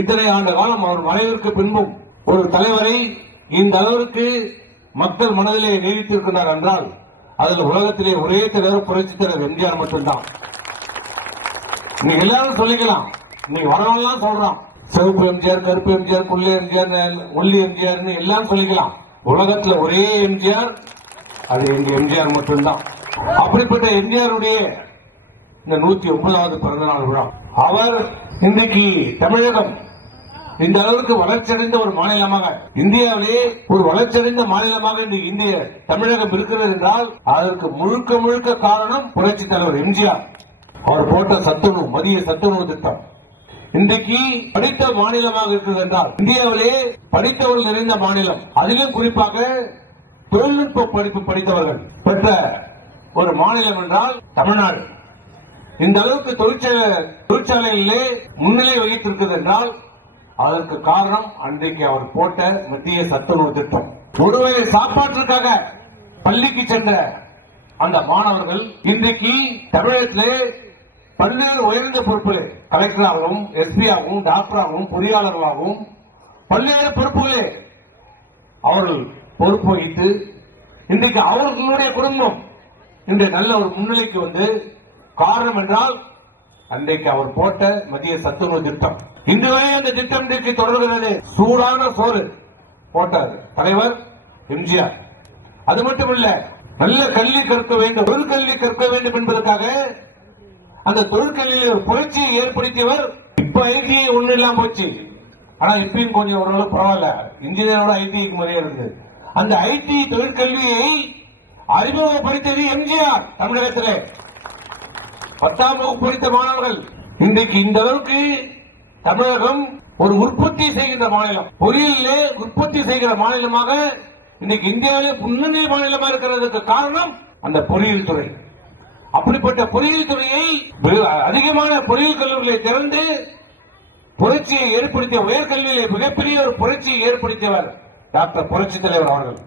இத்தனை ஆண்டு காலம் அவர் மறைவிற்கு பின்பும் ஒரு தலைவரை இந்த அளவிற்கு மக்கள் மனதிலே நீடித்திருக்கிறார் என்றால் அதில் உலகத்திலே ஒரே தலைவர் புரட்சித் தலைவர் எம்ஜிஆர் மட்டும்தான். நீங்க எல்லாரும் சொல்லிக்கலாம், நீங்க வரவெல்லாம் சொல்றான் சிவப்பு எம்ஜிஆர், கருப்பு எம்ஜிஆர், புள்ளி எம்ஜிஆர், ஒல்லி எம்ஜிஆர் எல்லாம் சொல்லிக்கலாம். உலகத்துல ஒரே எம்ஜிஆர், அது எங்க எம்ஜிஆர் மட்டும்தான். அப்படிப்பட்ட எம்ஜிஆருடைய இந்த 109வது பிறந்த நாள் விழா, அவர் இன்றைக்கு தமிழகம் இந்த அளவுக்கு வளர்ச்சியடைந்த ஒரு மாநிலமாக, இந்தியாவிலே ஒரு வளர்ச்சியடைந்த மாநிலமாக இன்றைக்கு இந்திய தமிழகம் இருக்கிறது என்றால் அதற்கு முழுக்க முழுக்க காரணம் புரட்சித் தலைவர் எம்ஜிஆர். அவர் போட்ட சத்துணவு, மதிய சத்துணவு திட்டம் இன்றைக்கு படித்த மாநிலமாக இருக்கிறது என்றால், இந்தியாவிலே படித்தவர்கள் நிறைந்த மாநிலம், அதிலும் குறிப்பாக தொழில்நுட்ப படிப்பு படித்தவர்கள் பெற்ற ஒரு மாநிலம் என்றால் தமிழ்நாடு. இந்த அளவுக்கு தொழிற்சாலைகளிலே முன்னிலை வகித்திருக்கிறது என்றால் அதற்கு காரணம் அன்றைக்கு அவர் போட்ட மத்திய சத்துணவு திட்டம். ஒருவேளை சாப்பாட்டிற்காக பள்ளிக்கு சென்ற அந்த மாணவர்கள் இன்றைக்கு தமிழகத்திலே பல்வேறு உயர்ந்த பொறுப்புகளே, கலெக்டராகவும், எஸ்பியாகவும், டாக்டராகவும், பொறியாளர்களாகவும் பல்வேறு பொறுப்புகளே அவர்கள் பொறுப்பு வகித்து இன்றைக்கு அவர்களுடைய குடும்பம் இன்று நல்ல ஒரு முன்னிலைக்கு வந்து காரணம் என்றால் அன்றைக்கு அவர் போட்ட மத்திய சத்துணவு திட்டம். இன்று வரை அந்த திட்டம் இன்றைக்கு தொடர்கிறது. சூடான சோறு போட்டார் தலைவர் எம்ஜிஆர். அது மட்டுமல்ல, நல்ல கல்வி கற்க வேண்டும், தொழிற்கல்வி கற்க வேண்டும் என்பதற்காக அந்த தொழிற்கல்வியில் ஒரு புரட்சியை ஏற்படுத்தியவர். இப்ப ஐடி ஒண்ணு இல்லாம போச்சு, ஆனா இப்பயும் கொஞ்சம் ஓரளவு பரவாயில்ல, இன்ஜினியரோட ஐடிக்கு முறையா இருக்குது. அந்த ஐடி தொழிற்கல்வியை அறிமுகப்படுத்தியது எம்ஜிஆர். தமிழகத்திலே 10ஆம் வகுப்பு படித்த மாணவர்கள் இன்றைக்கு இந்த அளவுக்கு தமிழகம் ஒரு உற்பத்தி செய்கின்ற மாநிலம், பொறியியலிலே உற்பத்தி செய்கிற மாநிலமாக இன்னைக்கு இந்தியாவிலே முன்னணி மாநிலமாக இருக்கிறதுக்கு காரணம் அந்த பொறியியல் துறை. அப்படிப்பட்ட பொறியியல் துறையை அதிகமான பொறியியல் கல்லூரிகளை திறந்து புரட்சியை ஏற்படுத்திய, உயர்கல்வியிலே மிகப்பெரிய ஒரு புரட்சியை ஏற்படுத்தியவர் டாக்டர் புரட்சித் தலைவர் அவர்கள்.